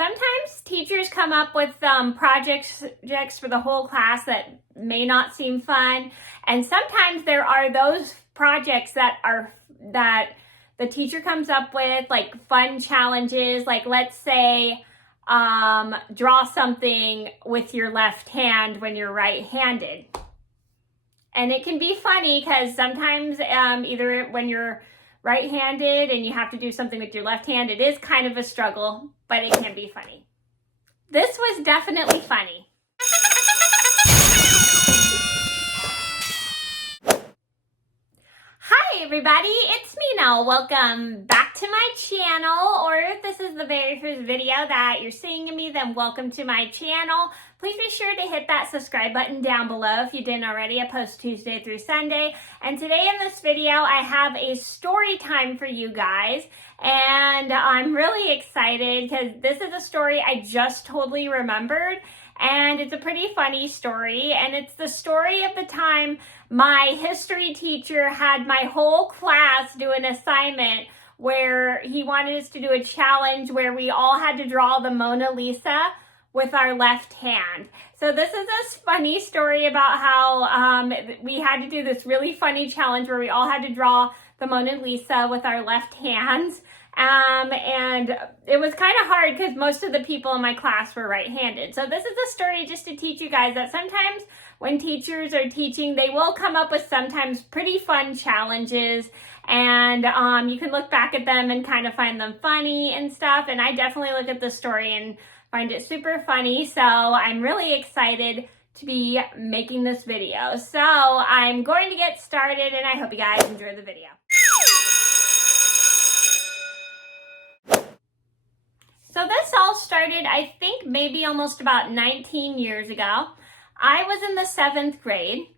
Sometimes teachers come up with projects for the whole class that may not seem fun, and sometimes there are those projects that the teacher comes up with, like fun challenges, like let's say draw something with your left hand when you're right-handed. And it can be funny because sometimes either when you're right-handed and you have to do something with your left hand, it is kind of a struggle, but it can be funny. This was definitely funny. Hi everybody, it's Mena. Welcome back to my channel, or if this is the very first video that you're seeing of me, then welcome to my channel. Please be sure to hit that subscribe button down below if you didn't already. I post Tuesday through Sunday. And today in this video, I have a story time for you guys. And I'm really excited because this is a story I just totally remembered. And it's a pretty funny story. And it's the story of the time my history teacher had my whole class do an assignment where he wanted us to do a challenge where we all had to draw the Mona Lisa with our left hand. So this is a funny story about how we had to do this really funny challenge where we all had to draw the Mona Lisa with our left hands. And it was kind of hard because most of the people in my class were right-handed. So this is a story just to teach you guys that sometimes when teachers are teaching, they will come up with sometimes pretty fun challenges. And you can look back at them and kind of find them funny and stuff. And I definitely look at the story and find it super funny. So I'm really excited to be making this video. So I'm going to get started and I hope you guys enjoy the video. So this all started, I think, maybe almost about 19 years ago. I was in the 7th grade.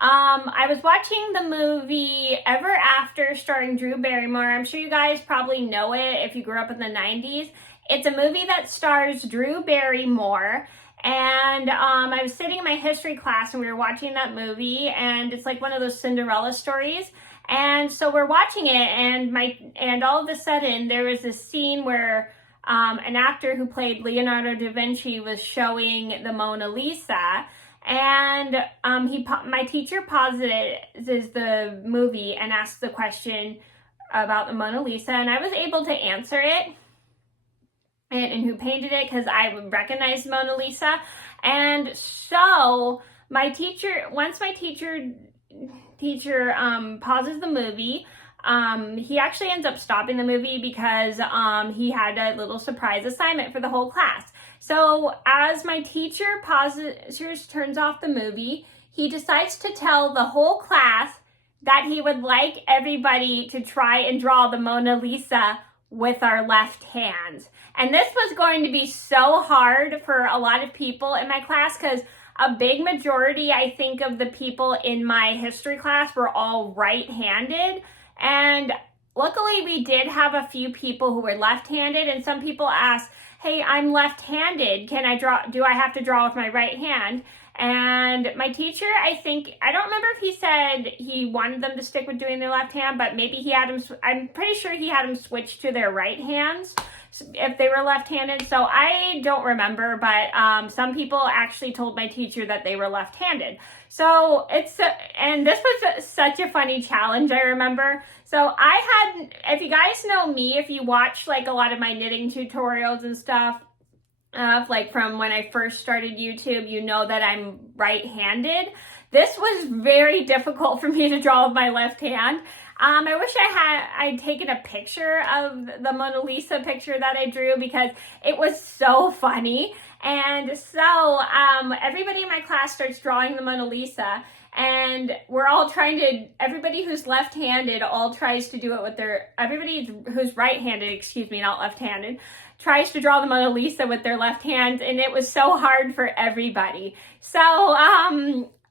I was watching the movie Ever After starring Drew Barrymore. I'm sure you guys probably know it if you grew up in the 90s. It's a movie that stars Drew Barrymore. And I was sitting in my history class and we were watching that movie, and it's like one of those Cinderella stories. And so we're watching it, and all of a sudden there was this scene where an actor who played Leonardo Da Vinci was showing the Mona Lisa, and my teacher pauses the movie and asks the question about the Mona Lisa, and I was able to answer it and who painted it because I recognized Mona Lisa. And so once my teacher pauses the movie, he actually ends up stopping the movie because he had a little surprise assignment for the whole class. So as my teacher turns off the movie, he decides to tell the whole class that he would like everybody to try and draw the Mona Lisa with our left hands. And this was going to be so hard for a lot of people in my class because a big majority, I think, of the people in my history class were all right-handed. And luckily we did have a few people who were left-handed, and some people asked, hey, I'm left-handed. Do I have to draw with my right hand? And my teacher, I don't remember if he said he wanted them to stick with doing their left hand, but maybe I'm pretty sure he had them switch to their right hands if they were left-handed. So I don't remember, but some people actually told my teacher that they were left-handed. So and this was such a funny challenge, I remember. So if you guys know me, if you watch like a lot of my knitting tutorials and stuff, like from when I first started YouTube, you know that I'm right-handed. This was very difficult for me to draw with my left hand. I wish I'd taken a picture of the Mona Lisa picture that I drew because it was so funny. And so everybody in my class starts drawing the Mona Lisa, and we're all everybody who's left-handed all tries to do it with everybody who's right-handed, not left-handed, tries to draw the Mona Lisa with their left hand, and it was so hard for everybody. So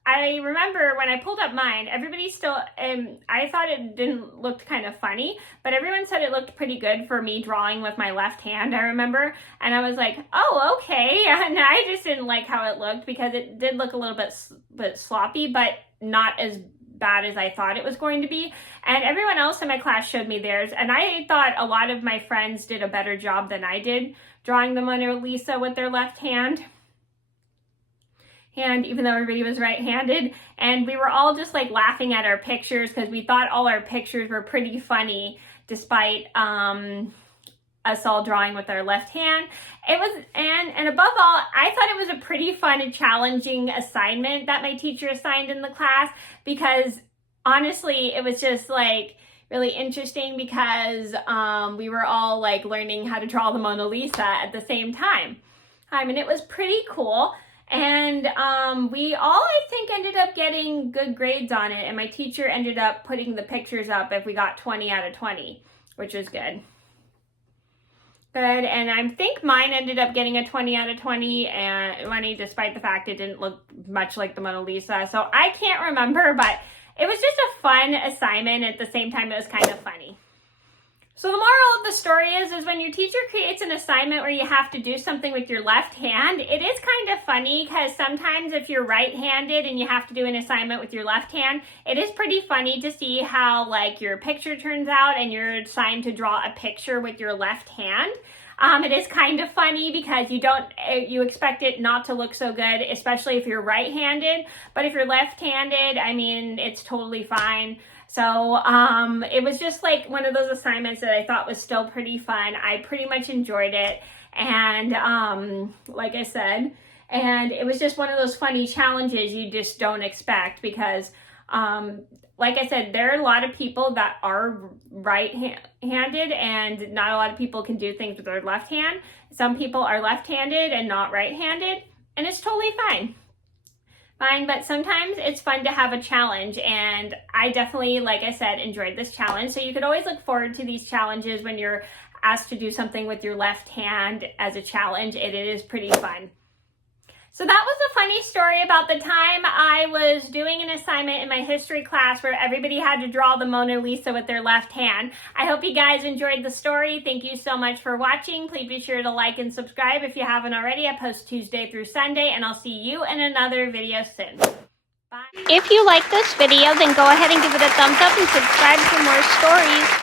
I remember when I pulled up mine, everybody still, I thought it didn't look kind of funny, but everyone said it looked pretty good for me drawing with my left hand, I remember. And I was like, oh, okay. And I just didn't like how it looked because it did look a little bit sloppy, but not as bad as I thought it was going to be. And everyone else in my class showed me theirs, and I thought a lot of my friends did a better job than I did drawing the Mona Lisa with their left hand. And even though everybody was right-handed, and we were all just like laughing at our pictures because we thought all our pictures were pretty funny despite us all drawing with our left hand. It was, and above all, I thought it was a pretty fun and challenging assignment that my teacher assigned in the class, because honestly, it was just like really interesting because we were all like learning how to draw the Mona Lisa at the same time. And it was pretty cool. And we all, I think, ended up getting good grades on it. And my teacher ended up putting the pictures up if we got 20 out of 20, which was good. Good. And I think mine ended up getting a 20 out of 20, despite the fact it didn't look much like the Mona Lisa. So I can't remember, but it was just a fun assignment. At the same time, it was kind of funny. So the moral of the story is when your teacher creates an assignment where you have to do something with your left hand, it is kind of funny because sometimes if you're right-handed and you have to do an assignment with your left hand, it is pretty funny to see how like your picture turns out and you're assigned to draw a picture with your left hand. It is kind of funny because you expect it not to look so good, especially if you're right-handed. But if you're left-handed, I mean, it's totally fine. So it was just like one of those assignments that I thought was still pretty fun. I pretty much enjoyed it. And like I said, and it was just one of those funny challenges you just don't expect because like I said, there are a lot of people that are right-handed and not a lot of people can do things with their left hand. Some people are left-handed and not right-handed, and it's totally fine. But sometimes it's fun to have a challenge, and I definitely, like I said, enjoyed this challenge. So you could always look forward to these challenges when you're asked to do something with your left hand as a challenge. It is pretty fun. So that was a funny story about the time I was doing an assignment in my history class where everybody had to draw the Mona Lisa with their left hand. I hope you guys enjoyed the story. Thank you so much for watching. Please be sure to like and subscribe if you haven't already. I post Tuesday through Sunday, and I'll see you in another video soon. Bye. If you like this video, then go ahead and give it a thumbs up and subscribe for more stories.